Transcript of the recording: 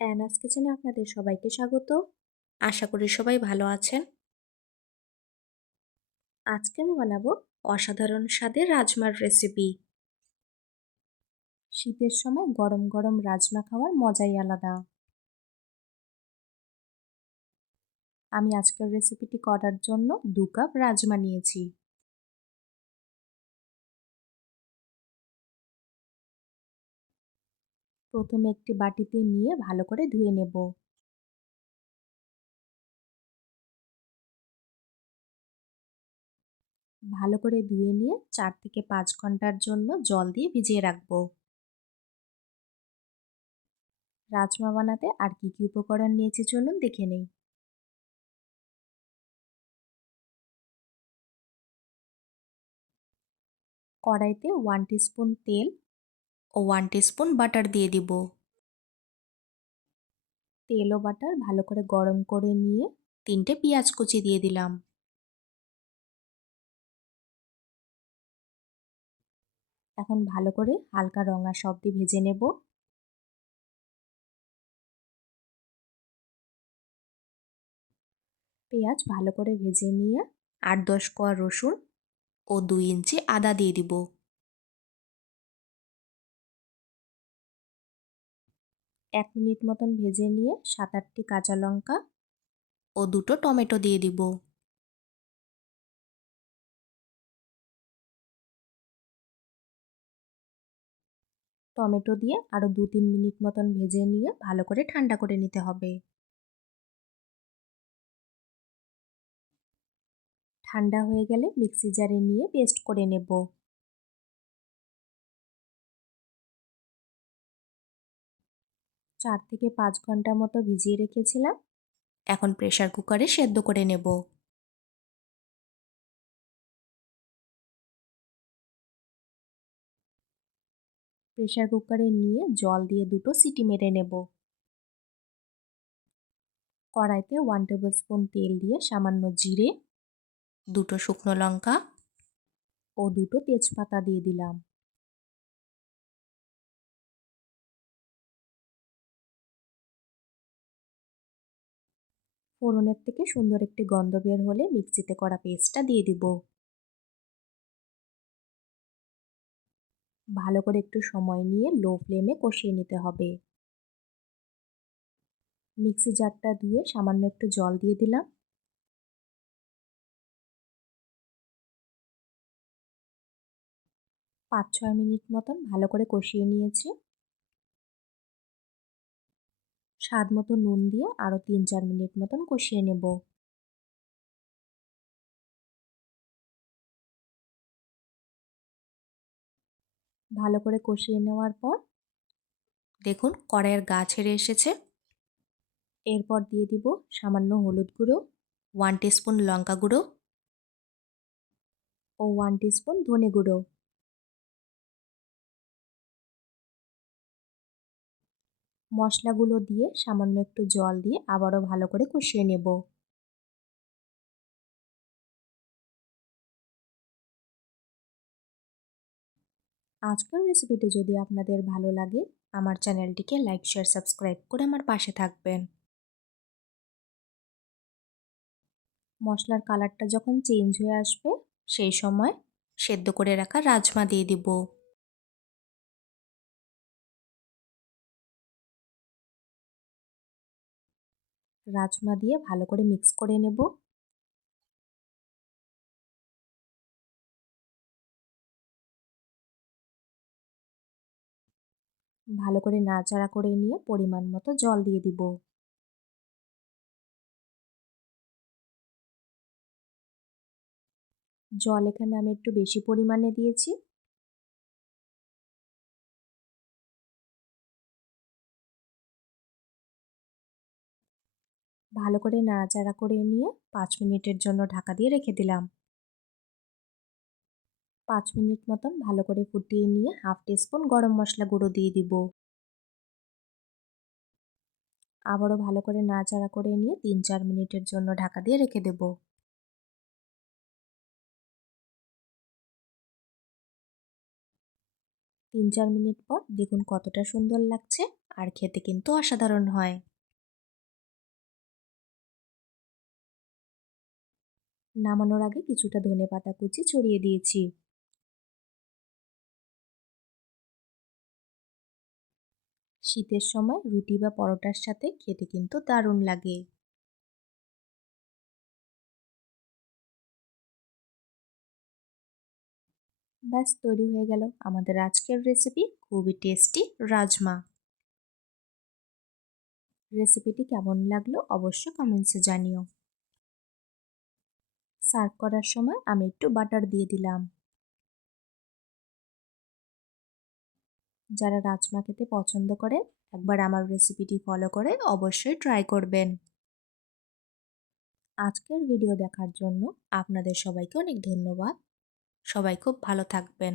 অ্যানাস কিচেনে আপনাদের সবাইকে স্বাগত। আশা করি সবাই ভালো আছেন। আজকে আমি বানাবো অসাধারণ স্বাদের রাজমার রেসিপি শীতের সময় গরম গরম রাজমা খাওয়ার মজাই আলাদা। আমি আজকের রেসিপিটি করার জন্য দু কাপ রাজমা নিয়েছি। প্রথমে একটি বাটিতে নিয়ে ভালো করে ধুয়ে নেব। ভালো করে ধুয়ে নিয়ে চার থেকে পাঁচ ঘণ্টার জন্য জল দিয়ে ভিজিয়ে রাখব। রাজমা বানাতে আর কি কি উপকরণ নিয়েছি চলুন দেখে নেই। কড়াইতে ওয়ান স্পুন তেল ও ওয়ান স্পুন বাটার দিয়ে দিব। তেল ও বাটার ভালো করে গরম করে নিয়ে তিনটে পেঁয়াজ কুচি দিয়ে দিলাম। এখন ভালো করে হালকা রঙা সবজি ভেজে নেব। পেঁয়াজ ভালো করে ভেজে নিয়ে আট দশ কোয়া রসুন ও দুই ইঞ্চি আদা দিয়ে দিব। এক মিনিট মতন ভেজে নিয়ে সাত আটটি কাঁচা লঙ্কা ও দুটো টমেটো দিয়ে দিব। টমেটো দিয়ে আরও দু তিন মিনিট মতন ভেজে নিয়ে ভালো করে ঠান্ডা করে নিতে হবে। ঠান্ডা হয়ে গেলে মিক্সি জারে নিয়ে পেস্ট করে নেব। চার থেকে পাঁচ ঘণ্টা মতো ভিজিয়ে রেখেছিলাম। এখন প্রেশার কুকারে সেদ্ধ করে নেব। প্রেশার কুকারে নিয়ে জল দিয়ে দুটো সিটি মেরে নেব। কড়াইতে ওয়ান টেবিল স্পুন তেল দিয়ে সামান্য জিরে, দুটো শুকনো লঙ্কা ও দুটো তেজপাতা দিয়ে দিলাম। ফোড়নের থেকে সুন্দর একটি গন্ধ বের হলে মিক্সিতে করা পেস্টটা দিয়ে দিব। ভালো করে একটু সময় নিয়ে লো ফ্লেমে কষিয়ে নিতে হবে। মিক্সি জারটা দিয়ে সামান্য একটু জল দিয়ে দিলাম। পাঁচ ছয় মিনিট মতন ভালো করে কষিয়ে নিয়েছি। স্বাদ মতো নুন দিয়ে আরও তিন চার মিনিট মতন কষিয়ে নেব। ভালো করে কষিয়ে নেওয়ার পর দেখুন কড়াইয়ের গা ছেড়ে এসেছে। এরপর দিয়ে দিব সামান্য হলুদ গুঁড়ো ওয়ান স্পুন লঙ্কা গুঁড়ো ও ওয়ান স্পুন ধনে গুঁড়ো। মশলাগুলো দিয়ে সামান্য একটু জল দিয়ে আবারও ভালো করে কষিয়ে নেব। আজকের রেসিপিটি যদি আপনাদের ভালো লাগে, আমার চ্যানেলটিকে লাইক, শেয়ার, সাবস্ক্রাইব করে আমার পাশে থাকবেন। মশলার কালারটা যখন চেঞ্জ হয়ে আসবে, সেই সময় সেদ্ধ করে রাখা রাজমা দিয়ে দিব। রাজমা দিয়ে ভালো করে মিক্স করে নেব। ভালো করে নাড়াচাড়া করে নিয়ে পরিমাণ মতো জল দিয়ে দিব। জল এখানে আমি একটু বেশি পরিমাণে দিয়েছি। ভালো করে নাড়াচাড়া করে নিয়ে পাঁচ মিনিটের জন্য ঢাকা দিয়ে রেখে দিলাম। পাঁচ মিনিট মতন ভালো করে ফুটিয়ে নিয়ে হাফ টিস্পুন গরম মশলা গুঁড়ো দিয়ে দিব। আবারও ভালো করে নাড়াচাড়া করে নিয়ে তিন চার মিনিটের জন্য ঢাকা দিয়ে রেখে দেব। তিন চার মিনিট পর দেখুন কতটা সুন্দর লাগছে আর খেতে কিন্তু অসাধারণ হয়। নামানোর আগে কিছুটা ধনে পাতা কুচি ছড়িয়ে দিয়েছি। শীতের সময় রুটি বা পরোটার সাথে খেতে কিন্তু দারুণ লাগে। ব্যাস, তৈরি হয়ে গেল আমাদের আজকের রেসিপি খুবই টেস্টি রাজমা। রেসিপিটি কেমন লাগল অবশ্যই কমেন্টসে জানিও। সার্ভ করার সময় আমি একটু বাটার দিয়ে দিলাম। যারা রাজমা খেতে পছন্দ করেন, একবার আমার রেসিপিটি ফলো করে অবশ্যই ট্রাই করবেন। আজকের ভিডিও দেখার জন্য আপনাদের সবাইকে অনেক ধন্যবাদ। সবাই খুব ভালো থাকবেন।